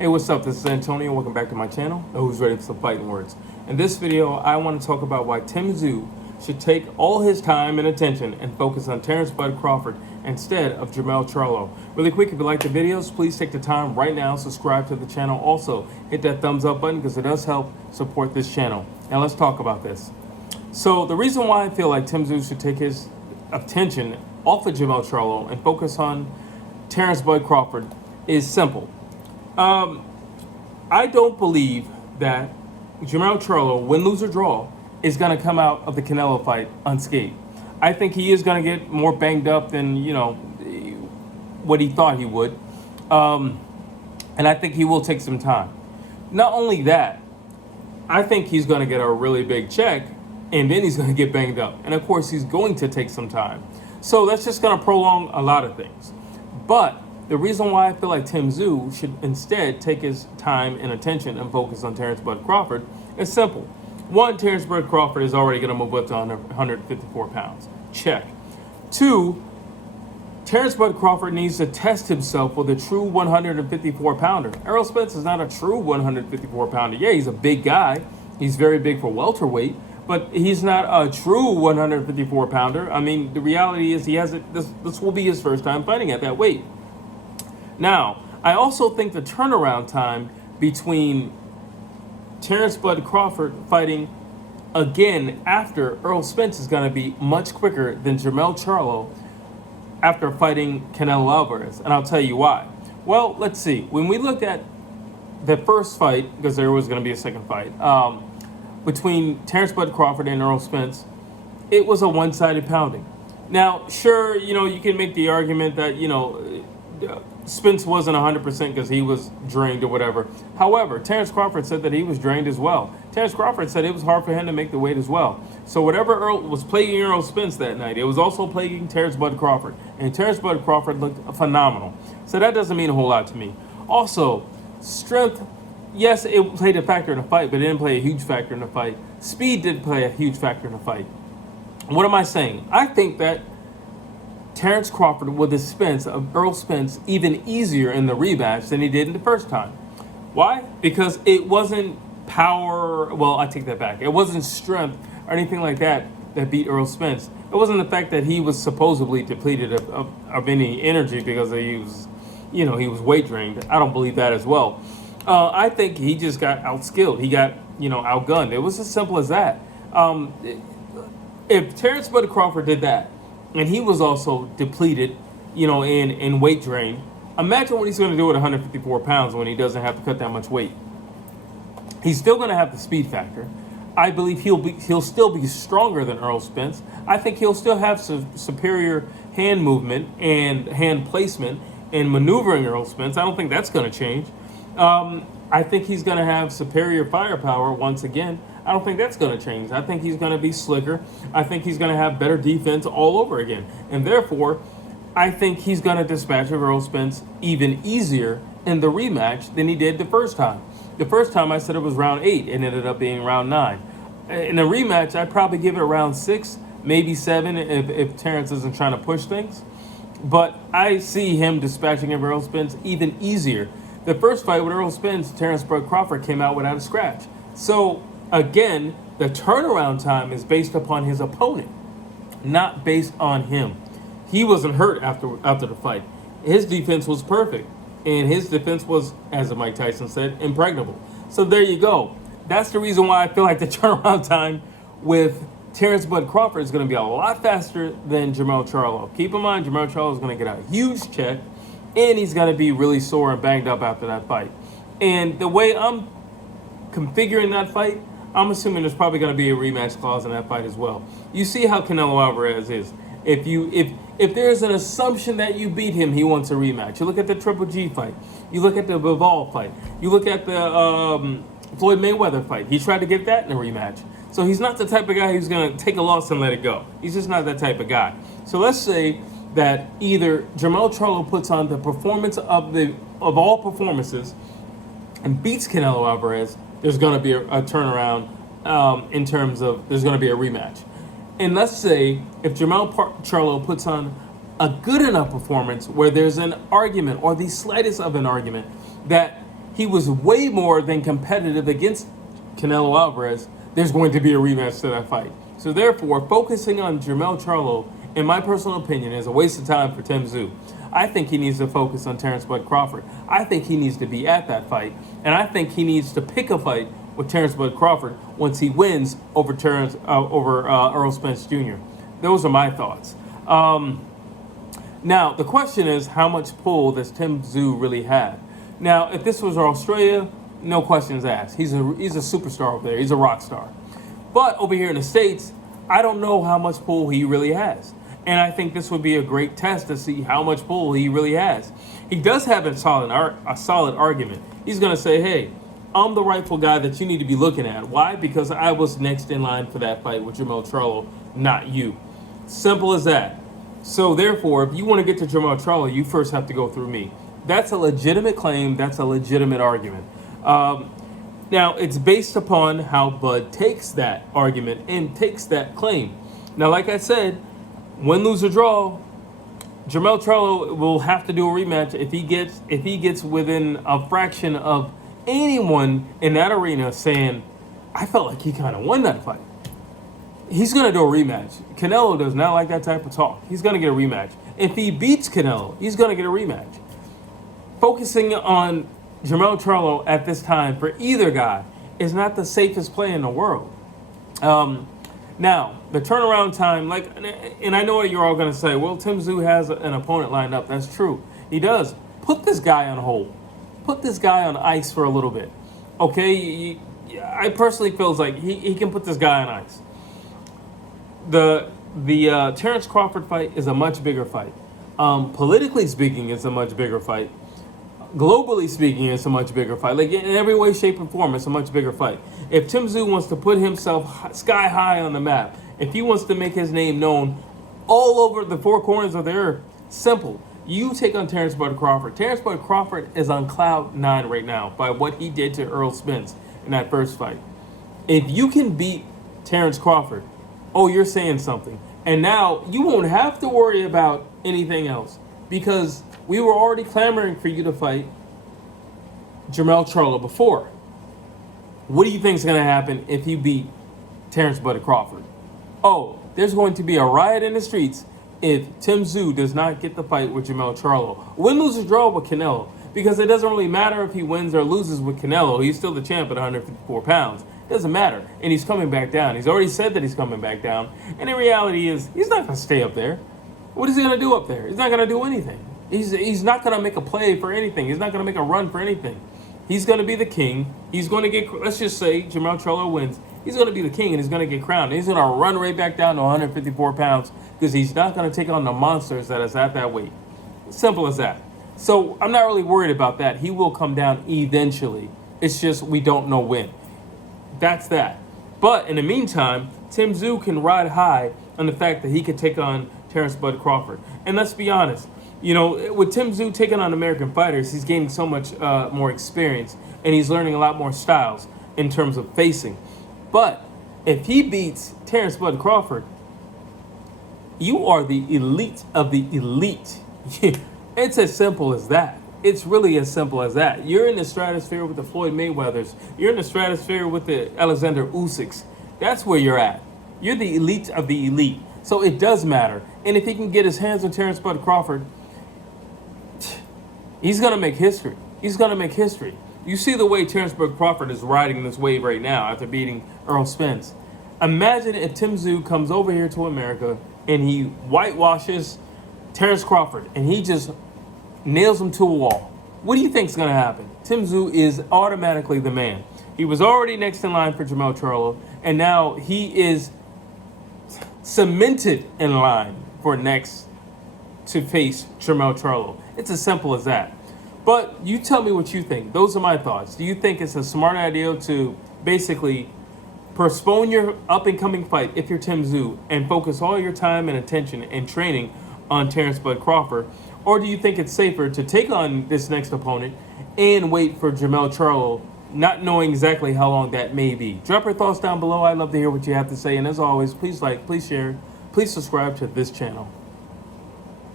Hey, what's up? This is Antonio. Welcome back to my channel, Who's Ready for some Fighting Words. In this video, I want to talk about why Tszyu should take all his time and attention and focus on Terence Crawford instead of Charlo. Really quick, if you like the videos, please take the time right now, subscribe to the channel. Also, hit that thumbs up button because it does help support this channel. Now let's talk about this. So the reason why I feel like Tszyu should take his attention off of Charlo and focus on Terence Crawford is simple. I don't believe that Charlo, win, lose, or draw, is going to come out of the Canelo fight unscathed. I think he is going to get more banged up than, what he thought he would. And I think he will take some time. Not only that, I think he's going to get a really big check, and then he's going to get banged up. And of course, he's going to take some time. So that's just going to prolong a lot of things. But the reason why I feel like Tszyu should instead take his time and attention and focus on Terence Crawford is simple. One, Terence Crawford is already going to move up to 154 pounds. Check. Two, Terence Crawford needs to test himself with a true 154-pounder. Errol Spence is not a true 154-pounder. Yeah, he's a big guy. He's very big for welterweight, but he's not a true 154-pounder. I mean, the reality is he has it. This will be his first time fighting at that weight. Now, I also think the turnaround time between Terence Crawford fighting again after Errol Spence is going to be much quicker than Charlo after fighting Canelo Alvarez. And I'll tell you why. Well, let's see. When we looked at the first fight, because there was going to be a second fight, between Terence Crawford and Errol Spence, it was a one-sided pounding. Now, sure, you can make the argument that, Spence wasn't 100% because he was drained or whatever. However, Terence Crawford said that he was drained as well. Terence Crawford said it was hard for him to make the weight as well. So whatever was plaguing Errol Spence that night, it was also plaguing Terence Crawford. And Terence Crawford looked phenomenal. So that doesn't mean a whole lot to me. Also, strength, yes, it played a factor in the fight, but it didn't play a huge factor in the fight. Speed did play a huge factor in the fight. What am I saying? I think that Terence Crawford would dispense of Errol Spence even easier in the rematch than he did in the first time. Why? Because it wasn't power, well, I take that back. It wasn't strength or anything like that that beat Errol Spence. It wasn't the fact that he was supposedly depleted of any energy because he was, he was weight drained. I don't believe that as well. I think he just got outskilled. He got, outgunned. It was as simple as that. If Terence Crawford did that, and he was also depleted, in weight drain, imagine what he's going to do at 154 pounds when he doesn't have to cut that much weight. He's still going to have the speed factor. I believe he'll still be stronger than Errol Spence. I think he'll still have superior hand movement and hand placement and maneuvering Errol Spence. I don't think that's going to change. I think he's going to have superior firepower once again. I don't think that's going to change. I think he's going to be slicker. I think he's going to have better defense all over again. And therefore, I think he's going to dispatch Errol Spence even easier in the rematch than he did the first time. The first time I said it was round 8. It ended up being round 9. In a rematch, I'd probably give it around 6, maybe 7 if Terence isn't trying to push things. But I see him dispatching Errol Spence even easier. The first fight with Errol Spence, Terence Crawford came out without a scratch. So again, the turnaround time is based upon his opponent, not based on him. He wasn't hurt after the fight. His defense was perfect, and his defense was, as Mike Tyson said, impregnable. So there you go. That's the reason why I feel like the turnaround time with Terence Crawford is going to be a lot faster than Charlo. Keep in mind, Charlo is going to get a huge check, and he's going to be really sore and banged up after that fight. And the way I'm configuring that fight, I'm assuming there's probably going to be a rematch clause in that fight as well. You see how Canelo Alvarez is. If there's an assumption that you beat him, he wants a rematch. You look at the Triple G fight. You look at the Bivol fight. You look at the Floyd Mayweather fight. He tried to get that in a rematch. So he's not the type of guy who's going to take a loss and let it go. He's just not that type of guy. So let's say that either Charlo puts on the performance of all performances and beats Canelo Alvarez, there's going to be a turnaround in terms of there's going to be a rematch. And let's say if Charlo puts on a good enough performance where there's an argument or the slightest of an argument that he was way more than competitive against Canelo Alvarez, there's going to be a rematch to that fight. So therefore, focusing on Jermell Charlo, in my personal opinion, is a waste of time for Tim Tszyu. I think he needs to focus on Terence Bud Crawford. I think he needs to be at that fight, and I think he needs to pick a fight with Terence Bud Crawford once he wins over Earl Spence Jr. Those are my thoughts. Now, the question is, how much pull does Tim Tszyu really have? Now, if this was Australia, no questions asked. He's a superstar over there. He's a rock star. But over here in the States, I don't know how much pull he really has. And I think this would be a great test to see how much pull he really has. He does have a solid argument. He's going to say, hey, I'm the rightful guy that you need to be looking at. Why? Because I was next in line for that fight with Jermell Charlo, not you. Simple as that. So therefore, if you want to get to Jermell Charlo, you first have to go through me. That's a legitimate claim. That's a legitimate argument. Now, it's based upon how Bud takes that argument and takes that claim. Now, like I said, win, lose, or draw, Jermell Charlo will have to do a rematch if he gets within a fraction of anyone in that arena saying, I felt like he kind of won that fight. He's going to do a rematch. Canelo does not like that type of talk. He's going to get a rematch. If he beats Canelo, he's going to get a rematch. Focusing on Jermell Charlo at this time for either guy is not the safest play in the world. Now, the turnaround time, and I know what you're all going to say, well, Tim Tszyu has an opponent lined up. That's true. He does. Put this guy on hold. Put this guy on ice for a little bit. Okay? I personally feel like he can put this guy on ice. The Terence Crawford fight is a much bigger fight. Politically speaking, it's a much bigger fight. Globally speaking, it's a much bigger fight. Like in every way, shape, and form, it's a much bigger fight. If Tim Tszyu wants to put himself sky high on the map, if he wants to make his name known all over the four corners of the earth, simple. You take on Terence Bud Crawford. Terence Bud Crawford is on cloud 9 right now by what he did to Earl Spence in that first fight. If you can beat Terence Crawford, oh, you're saying something. And now you won't have to worry about anything else because we were already clamoring for you to fight Jermell Charlo before. What do you think is going to happen if you beat Terence Bud Crawford? Oh, there's going to be a riot in the streets if Tim Tszyu does not get the fight with Jermell Charlo. Win, lose, or draw with Canelo. Because it doesn't really matter if he wins or loses with Canelo. He's still the champ at 154 pounds. It doesn't matter. And he's coming back down. He's already said that he's coming back down. And the reality is, he's not going to stay up there. What is he going to do up there? He's not going to do anything. He's not going to make a play for anything. He's not going to make a run for anything. He's going to be the king. He's going to get, let's just say Jermell Charlo wins. He's going to be the king and he's going to get crowned. He's going to run right back down to 154 pounds because he's not going to take on the monsters that is at that weight. Simple as that. So I'm not really worried about that. He will come down eventually. It's just we don't know when. That's that. But in the meantime, Tim Tszyu can ride high on the fact that he could take on Terence Bud Crawford. And let's be honest, you know, with Tim Tszyu taking on American fighters, he's gaining so much more experience and he's learning a lot more styles in terms of facing. But if he beats Terence Bud Crawford, you are the elite of the elite. It's as simple as that. It's really as simple as that. You're in the stratosphere with the Floyd Mayweathers. You're in the stratosphere with the Alexander Usyks. That's where you're at. You're the elite of the elite. So it does matter. And if he can get his hands on Terence Bud Crawford, he's going to make history. He's going to make history. You see the way Terence Bud Crawford is riding this wave right now after beating Earl Spence. Imagine if Tim Tszyu comes over here to America and he whitewashes Terence Crawford and he just nails him to a wall. What do you think is going to happen? Tim Tszyu is automatically the man. He was already next in line for Jermell Charlo, and now he is cemented in line for next to face Jermell Charlo. It's as simple as that. But you tell me what you think. Those are my thoughts. Do you think it's a smart idea to basically postpone your up-and-coming fight if you're Tim Tszyu and focus all your time and attention and training on Terence Bud Crawford? Or do you think it's safer to take on this next opponent and wait for Jermell Charlo, not knowing exactly how long that may be? Drop your thoughts down below. I'd love to hear what you have to say. And as always, please like, please share, please subscribe to this channel.